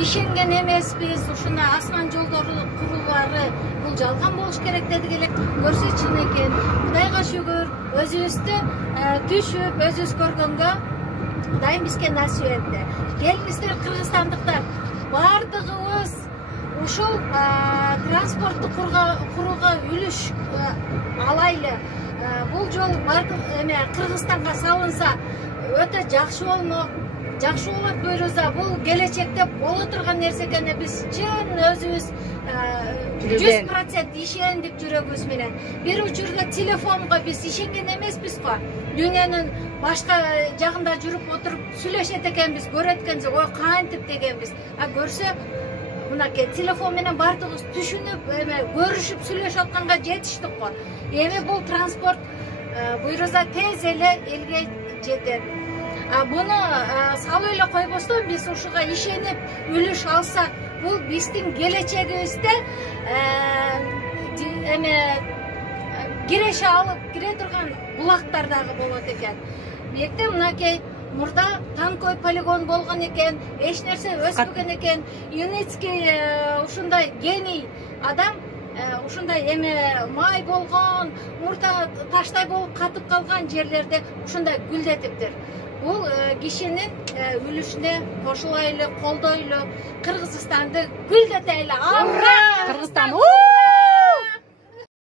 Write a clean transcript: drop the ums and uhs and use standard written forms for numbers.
ишенген эмеспиз, ушуна асман жолдору курулуулары бул жалган болуш керек деди элек. Көрсө чын экен. Кудайга шүгүр, өзүбүздү түшүп, өзүбүз көргөнгө Кудайым бизге насип этти. Келиңиздер, кыргызстандыктар, бардыгыбыз ушул транспортту курууга үлүш алайлы. Бул жол бардык Кыргызстанга салынса өтө жакшы болмок. Жакшы болот буйруза. Бул келечекте боло турган нерсе экени биз чын өзүбүз 100% ишендик жүрөгүбүз менен. Бир учурда телефонго биз ишенген эмеспиз го. Дүйнөнүн башка жагында жүрүп отуруп сүйлөшөт экенбиз, көрөт экенбиз, ой кантип дегенбиз. А көрсө мынакей телефон менен бардыгыбыз түшүнүп, көрүшүп сүйлөшүп атканга жетиштик го. Эми бул транспорт буйруза тез эле элге жетет. Буну салып эле койбостон биз ушуга ишенип үлүш алсак, бул биздин келечегибизде киреше алып кире турган булактар дагы болот экен. Бекте мынакей мурда танковый полигон болгон экен, эч нерсе өспөгөн экен. Юницкий ушундай гений адам, ушундай май болгон, мурда таштай болуп катып калган жерлерде ушундай гүлдетиптир. Бул кишинин үлүшүнө кошулайлы, колдойлу, Кыргызстанды гүлдетели. Ура! Кыргызстан!